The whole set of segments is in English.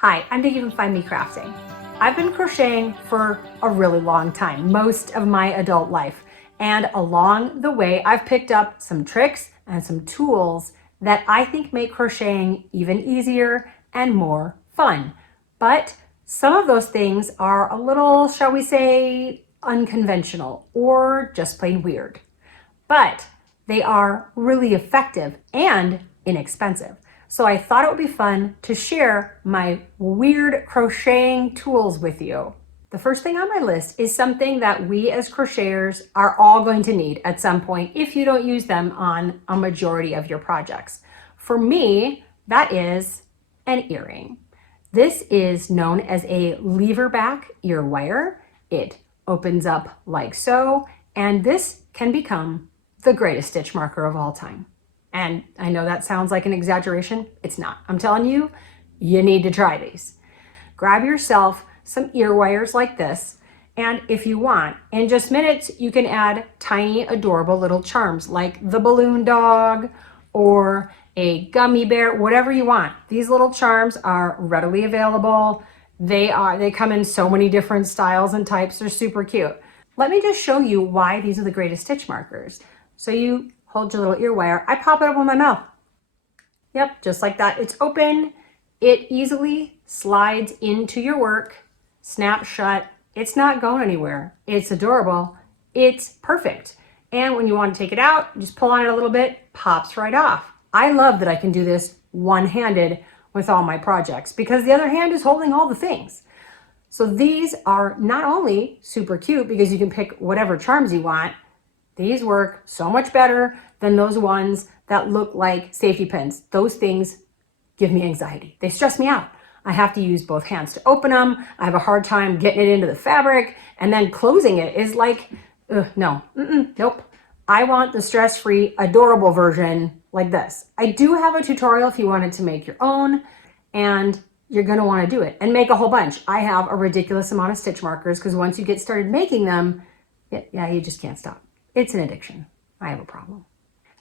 Hi, I'm Nikki from Find Me Crafting. I've been crocheting for a really long time, most of my adult life. And along the way, I've picked up some tricks and some tools that I think make crocheting even easier and more fun. But some of those things are a little, shall we say, unconventional or just plain weird. But they are really effective and inexpensive. So I thought it would be fun to share my weird crocheting tools with you. The first thing on my list is something that we as crocheters are all going to need at some point if you don't use them on a majority of your projects. For me, that is an earring. This is known as a lever back ear wire. It opens up like so, and this can become the greatest stitch marker of all time. And I know that sounds like an exaggeration. It's not. I'm telling you, you need to try these. Grab yourself some ear wires like this. And if you want, in just minutes, you can add tiny, adorable little charms like the balloon dog or a gummy bear, whatever you want. These little charms are readily available. They come in so many different styles and types. They're super cute. Let me just show you why these are the greatest stitch markers. So you hold your little ear wire. I pop it up with my mouth. Yep, just like that. It's open. It easily slides into your work, snaps shut. It's not going anywhere. It's adorable. It's perfect. And when you want to take it out, just pull on it a little bit, pops right off. I love that I can do this one-handed with all my projects because the other hand is holding all the things. So these are not only super cute because you can pick whatever charms you want, these work so much better than those ones that look like safety pins. Those things give me anxiety. They stress me out. I have to use both hands to open them. I have a hard time getting it into the fabric, and then closing it is like, nope. I want the stress-free, adorable version like this. I do have a tutorial if you wanted to make your own, and you're gonna wanna do it and make a whole bunch. I have a ridiculous amount of stitch markers because once you get started making them, yeah, you just can't stop. It's an addiction. I have a problem.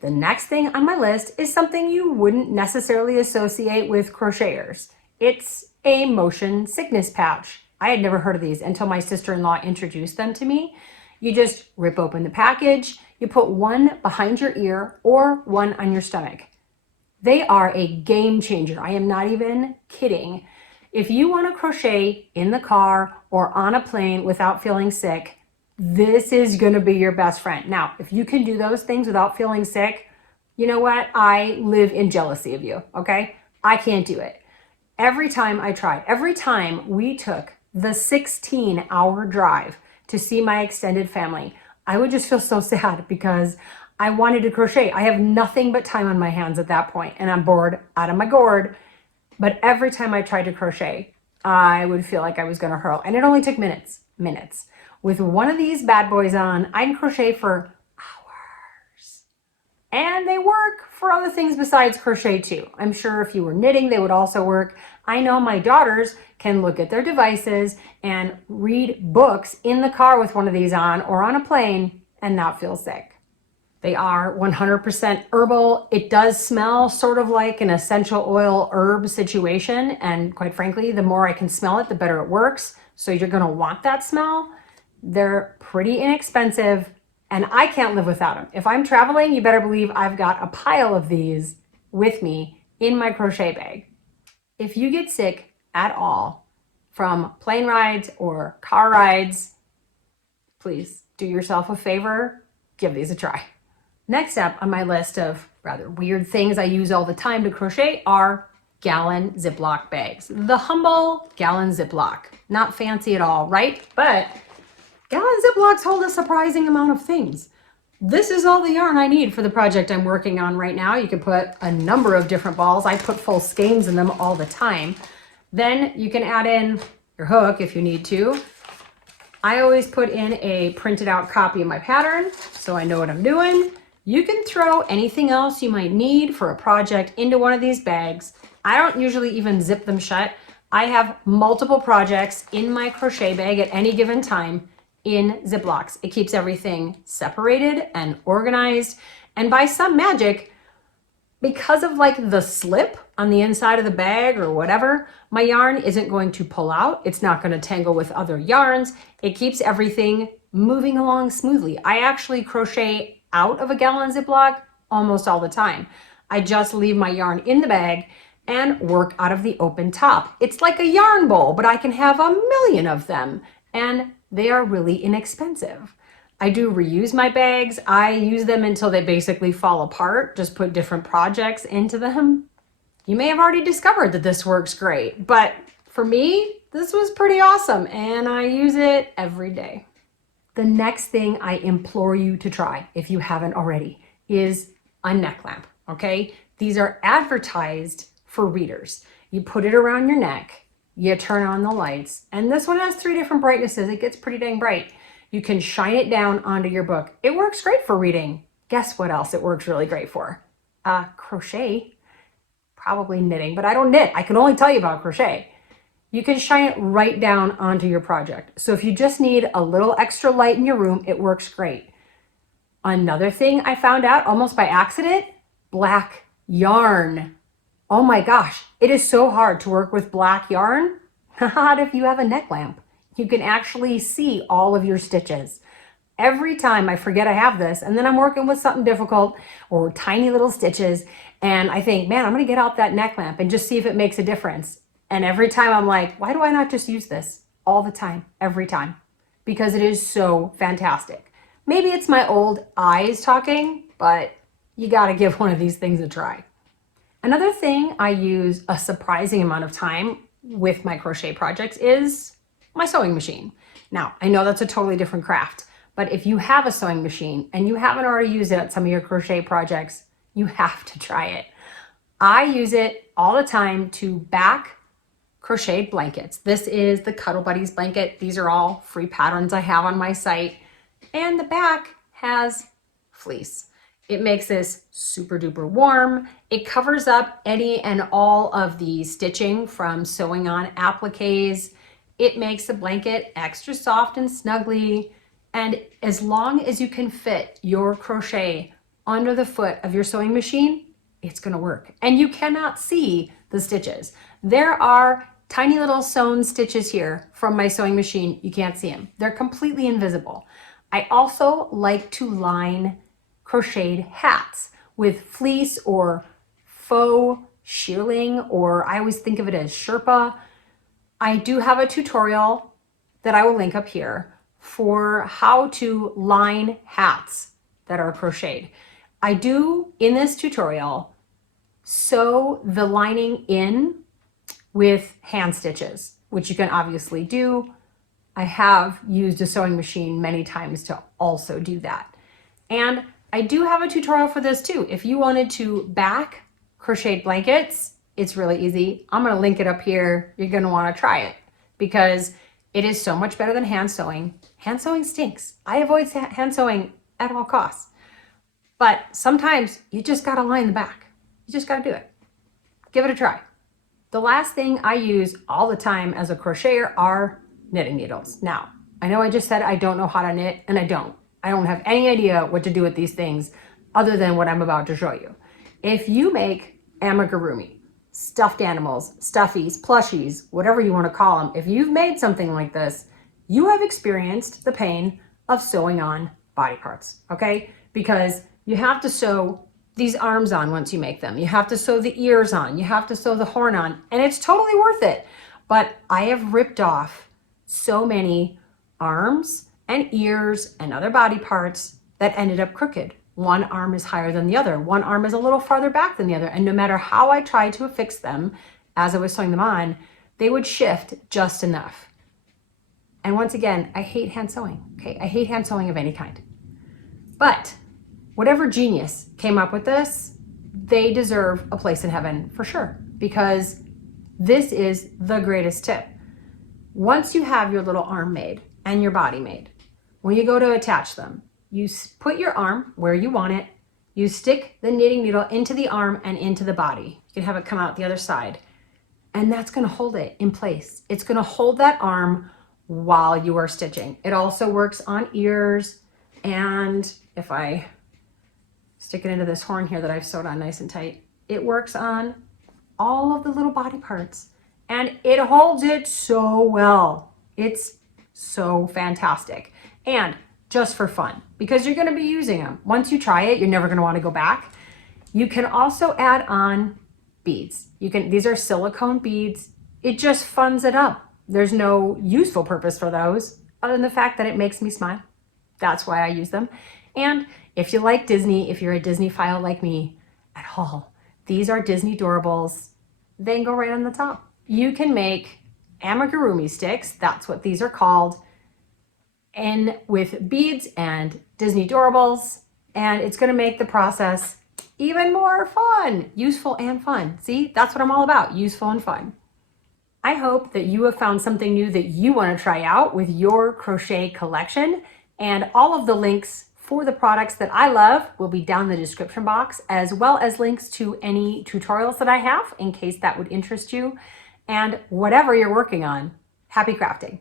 The next thing on my list is something you wouldn't necessarily associate with crocheters. It's a motion sickness pouch. I had never heard of these until my sister-in-law introduced them to me. You just rip open the package, you put one behind your ear or one on your stomach. They are a game changer. I am not even kidding. If you want to crochet in the car or on a plane without feeling sick, this is going to be your best friend. Now, if you can do those things without feeling sick, you know what? I live in jealousy of you, okay? I can't do it. Every time I tried, every time we took the 16-hour drive to see my extended family, I would just feel so sad because I wanted to crochet. I have nothing but time on my hands at that point, and I'm bored out of my gourd. But every time I tried to crochet, I would feel like I was going to hurl, and it only took minutes. With one of these bad boys on, I can crochet for hours. And they work for other things besides crochet too. I'm sure if you were knitting, they would also work. I know my daughters can look at their devices and read books in the car with one of these on or on a plane and not feel sick. They are 100% herbal. It does smell sort of like an essential oil herb situation. And quite frankly, the more I can smell it, the better it works. So you're gonna want that smell. They're pretty inexpensive and I can't live without them. If I'm traveling, you better believe I've got a pile of these with me in my crochet bag. If you get sick at all from plane rides or car rides, please do yourself a favor, give these a try. Next up on my list of rather weird things I use all the time to crochet are gallon Ziploc bags. The humble gallon Ziploc. Not fancy at all, right? But gallon Ziplocs hold a surprising amount of things. This is all the yarn I need for the project I'm working on right now. You can put a number of different balls. I put full skeins in them all the time. Then you can add in your hook if you need to. I always put in a printed out copy of my pattern so I know what I'm doing. You can throw anything else you might need for a project into one of these bags. I don't usually even zip them shut. I have multiple projects in my crochet bag at any given time in Ziplocs. It keeps everything separated and organized. And by some magic, Because of like the slip on the inside of the bag or whatever, my yarn isn't going to pull out. It's not going to tangle with other yarns. It keeps everything moving along smoothly. I actually crochet out of a gallon Ziploc almost all the time. I just leave my yarn in the bag and work out of the open top. It's like a yarn bowl, but I can have a million of them, and they are really inexpensive. I do reuse my bags. I use them until they basically fall apart, just put different projects into them. You may have already discovered that this works great, but for me, this was pretty awesome, and I use it every day. The next thing I implore you to try, if you haven't already, is a neck lamp, okay? These are advertised for readers. You put it around your neck, you turn on the lights, and this one has 3 different brightnesses. It gets pretty dang bright. You can shine it down onto your book. It works great for reading. Guess what else it works really great for? Crochet, probably knitting, but I don't knit. I can only tell you about crochet. You can shine it right down onto your project. So if you just need a little extra light in your room, it works great. Another thing I found out almost by accident, black yarn. Oh my gosh, it is so hard to work with black yarn. Not if you have a neck lamp. You can actually see all of your stitches. Every time I forget I have this, and then I'm working with something difficult or tiny little stitches, and I think, man, I'm gonna get out that neck lamp and just see if it makes a difference. And every time I'm like, why do I not just use this? All the time, every time, because it is so fantastic. Maybe it's my old eyes talking, but you gotta give one of these things a try. Another thing I use a surprising amount of time with my crochet projects is my sewing machine. Now, I know that's a totally different craft, but if you have a sewing machine and you haven't already used it at some of your crochet projects, you have to try it. I use it all the time to back crocheted blankets. This is the Cuddle Buddies blanket. These are all free patterns I have on my site. And the back has fleece. It makes this super duper warm. It covers up any and all of the stitching from sewing on appliques. It makes the blanket extra soft and snuggly. And as long as you can fit your crochet under the foot of your sewing machine, it's gonna work. And you cannot see the stitches. There are tiny little sewn stitches here from my sewing machine. You can't see them. They're completely invisible. I also like to line crocheted hats with fleece or faux shearling, or I always think of it as Sherpa. I do have a tutorial that I will link up here for how to line hats that are crocheted. I do, in this tutorial, sew the lining in with hand stitches, which you can obviously do. I have used a sewing machine many times to also do that. And I do have a tutorial for this too. If you wanted to back crocheted blankets, it's really easy. I'm gonna link it up here. You're gonna wanna try it because it is so much better than hand sewing. Hand sewing stinks. I avoid hand sewing at all costs. But sometimes you just gotta line the back. You just gotta do it. Give it a try. The last thing I use all the time as a crocheter are knitting needles. Now, I know I just said I don't know how to knit, and I don't. I don't have any idea what to do with these things other than what I'm about to show you. If you make amigurumi, stuffed animals, stuffies, plushies, whatever you want to call them, if you've made something like this, you have experienced the pain of sewing on body parts, okay? Because you have to sew these arms on once you make them. You have to sew the ears on. You have to sew the horn on, and it's totally worth it. But I have ripped off so many arms and ears and other body parts that ended up crooked. One arm is higher than the other. One arm is a little farther back than the other. And no matter how I tried to fix them as I was sewing them on, they would shift just enough. And once again, I hate hand sewing, okay? I hate hand sewing of any kind. But whatever genius came up with this, they deserve a place in heaven for sure, because this is the greatest tip. Once you have your little arm made and your body made, when you go to attach them, you put your arm where you want it, you stick the knitting needle into the arm and into the body. You can have it come out the other side, and that's gonna hold it in place. It's gonna hold that arm while you are stitching. It also works on ears, and if I stick it into this horn here that I've sewed on nice and tight, It works on all of the little body parts and it holds it so well. It's so fantastic. And just for fun, because you're going to be using them. Once you try it, you're never going to want to go back. You can also add on beads. These are silicone beads. It just funds it up. There's no useful purpose for those other than the fact that it makes me smile. That's why I use them. And if you like Disney, if you're a Disney file like me at all, these are Disney Doorables. They can go right on the top. You can make amigurumi sticks. That's what these are called. And with beads and Disney Doorables, and it's going to make the process even more fun, useful and fun. See, that's what I'm all about, useful and fun. I hope that you have found something new that you want to try out with your crochet collection, and all of the links for the products that I love will be down in the description box, as well as links to any tutorials that I have in case that would interest you. And whatever you're working on, happy crafting.